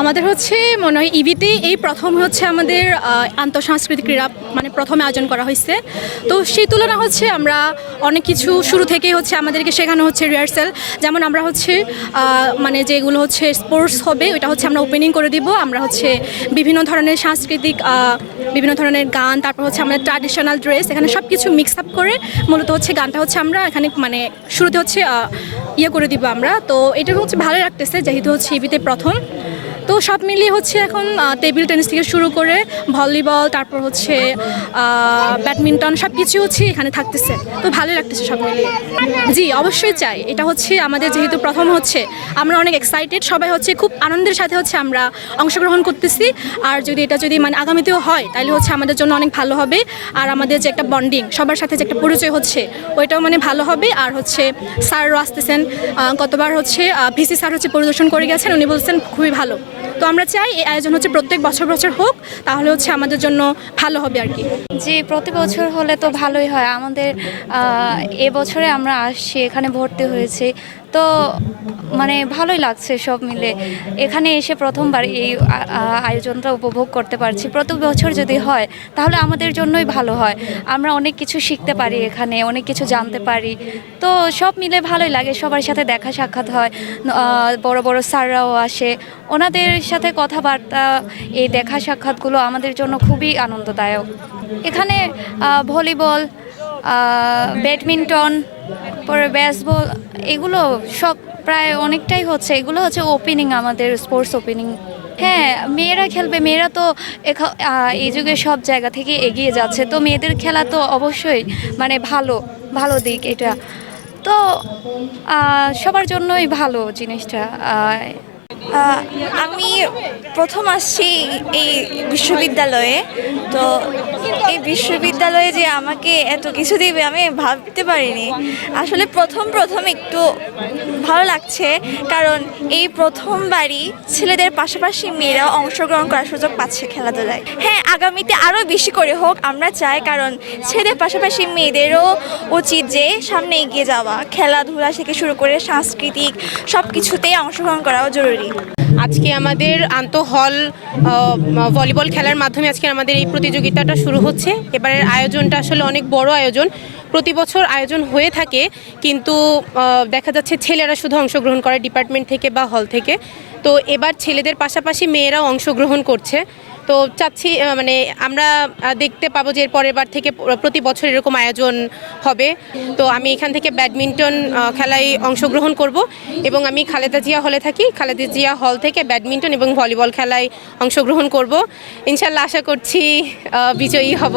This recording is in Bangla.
আমাদের হচ্ছে মনে হয় ইবিতে এই প্রথম হচ্ছে আমাদের আন্তঃসাংস্কৃতিক ক্রীড়া মানে প্রথমে আয়োজন করা হয়েছে। তো সেই তুলনা হচ্ছে আমরা অনেক কিছু শুরু থেকেই হচ্ছে আমাদেরকে শেখানো হচ্ছে রিহার্সেল যেমন আমরা হচ্ছে মানে যেগুলো হচ্ছে স্পোর্টস হবে, ওইটা হচ্ছে আমরা ওপেনিং করে দিব। আমরা হচ্ছে বিভিন্ন ধরনের সাংস্কৃতিক বিভিন্ন ধরনের গান, তারপর হচ্ছে আমাদের ট্র্যাডিশনাল ড্রেস এখানে সব কিছু মিক্স আপ করে মূলত হচ্ছে গানটা হচ্ছে আমরা এখানে মানে শুরুতে হচ্ছে ইয়ে করে দিব আমরা। তো এটা হচ্ছে ভালো লাগতেছে, যেহেতু হচ্ছে ইবিতে প্রথম। তো সব মিলিয়ে হচ্ছে এখন টেবিল টেনিস থেকে শুরু করে ভলিবল তারপর হচ্ছে ব্যাডমিন্টন সব কিছু হচ্ছে এখানে থাকতেছে। তো ভালো লাগতেছে সব মিলিয়ে। জি, অবশ্যই চাই। এটা হচ্ছে আমাদের যেহেতু প্রথম হচ্ছে, আমরা অনেক এক্সাইটেড সবাই হচ্ছে খুব আনন্দের সাথে হচ্ছে আমরা অংশগ্রহণ করতেছি। আর যদি এটা যদি মানে আগামীতেও হয় তাহলে হচ্ছে আমাদের জন্য অনেক ভালো হবে। আর আমাদের যে একটা বন্ডিং সবার সাথে যে একটা পরিচয় হচ্ছে, ওইটাও মানে ভালো হবে। আর হচ্ছে স্যারও আসতেছেন গতবার হচ্ছে ভিসি স্যার হচ্ছে পরিদর্শন করে গেছেন, উনি বলছেন খুবই ভালো। তো আমরা চাই এই আয়োজন হচ্ছে প্রত্যেক বছর বছর হোক, তাহলে হচ্ছে আমাদের জন্য ভালো হবে আর কি। জি, প্রতি বছর হলে তো ভালোই হয়। আমাদের এবছরে আমরা আসছি, এখানে ভর্তি হয়েছি। তো মানে ভালোই লাগছে সব মিলে। এখানে এসে প্রথমবার এই আয়োজনটা উপভোগ করতে পারছি। প্রতি বছর যদি হয়, তাহলে আমাদের জন্যই ভালো হয়। আমরা অনেক কিছু শিখতে পারি এখানে, অনেক কিছু জানতে পারি। তো সব মিলে ভালোই লাগে। সবার সাথে দেখা সাক্ষাৎ হয়। বড় বড় স্যাররাও আসে। ওনাদের সাথে কথাবার্তা, এই দেখা সাক্ষাৎগুলো আমাদের জন্য খুবই আনন্দদায়ক। এখানে ভলিবল ব্যাডমিন্টন পরে বেসবল এগুলো সব প্রায় অনেকটাই হচ্ছে। এগুলো হচ্ছে ওপেনিং আমাদের স্পোর্টস ওপেনিং হ্যাঁ মেয়েরা খেলবে, মেয়েরা তো এই যুগে সব জায়গা থেকে এগিয়ে যাচ্ছে। তো মেয়েদের খেলা তো অবশ্যই মানে ভালো ভালো দিক এটা। তো সবার জন্যই ভালো জিনিসটা আমি প্রথম আসছি এই বিশ্ববিদ্যালয়ে তো এই বিশ্ববিদ্যালয়ে যে আমাকে এত কিছু দিবে আমি ভাবতে পারিনি। আসলে প্রথম প্রথম একটু ভালো লাগছে, কারণ এই প্রথমবারই ছেলেদের পাশাপাশি মেয়েরাও অংশগ্রহণ করার সুযোগ পাচ্ছে খেলাধুলায়। হ্যাঁ আগামীতে আরও বেশি করে হোক, আমরা চাই, কারণ ছেলেদের পাশাপাশি মেয়েদেরও উচিত যে সামনে এগিয়ে যাওয়া। খেলাধুলা থেকে শুরু করে সাংস্কৃতিক সব কিছুতেই অংশগ্রহণ করাও জরুরি। আজকে আমাদের আন্ত হল ভলিবল খেলার মাধ্যমে আজকে আমাদের এই প্রতিযোগিতাটা শুরু হচ্ছে। এবারের আয়োজনটা আসলে অনেক বড় আয়োজন। প্রতি বছর আয়োজন হয়ে থাকে, কিন্তু দেখা যাচ্ছে ছেলেরা শুধু অংশগ্রহণ করে ডিপার্টমেন্ট থেকে বা হল থেকে। তো এবার ছেলেদের পাশাপাশি মেয়েরাও অংশগ্রহণ করছে। তো চাচ্ছি মানে আমরা দেখতে পাবো যে পরের বার থেকে প্রতি বছর এরকম আয়োজন হবে। তো আমি এখান থেকে ব্যাডমিন্টন খেলায় অংশগ্রহণ করব এবং আমি খালেদা জিয়া হলে থাকি। খালেদা জিয়া হল থেকে ব্যাডমিন্টন এবং ভলিবল খেলায় অংশগ্রহণ করব। ইনশাল্লাহ আশা করছি বিজয়ী হব।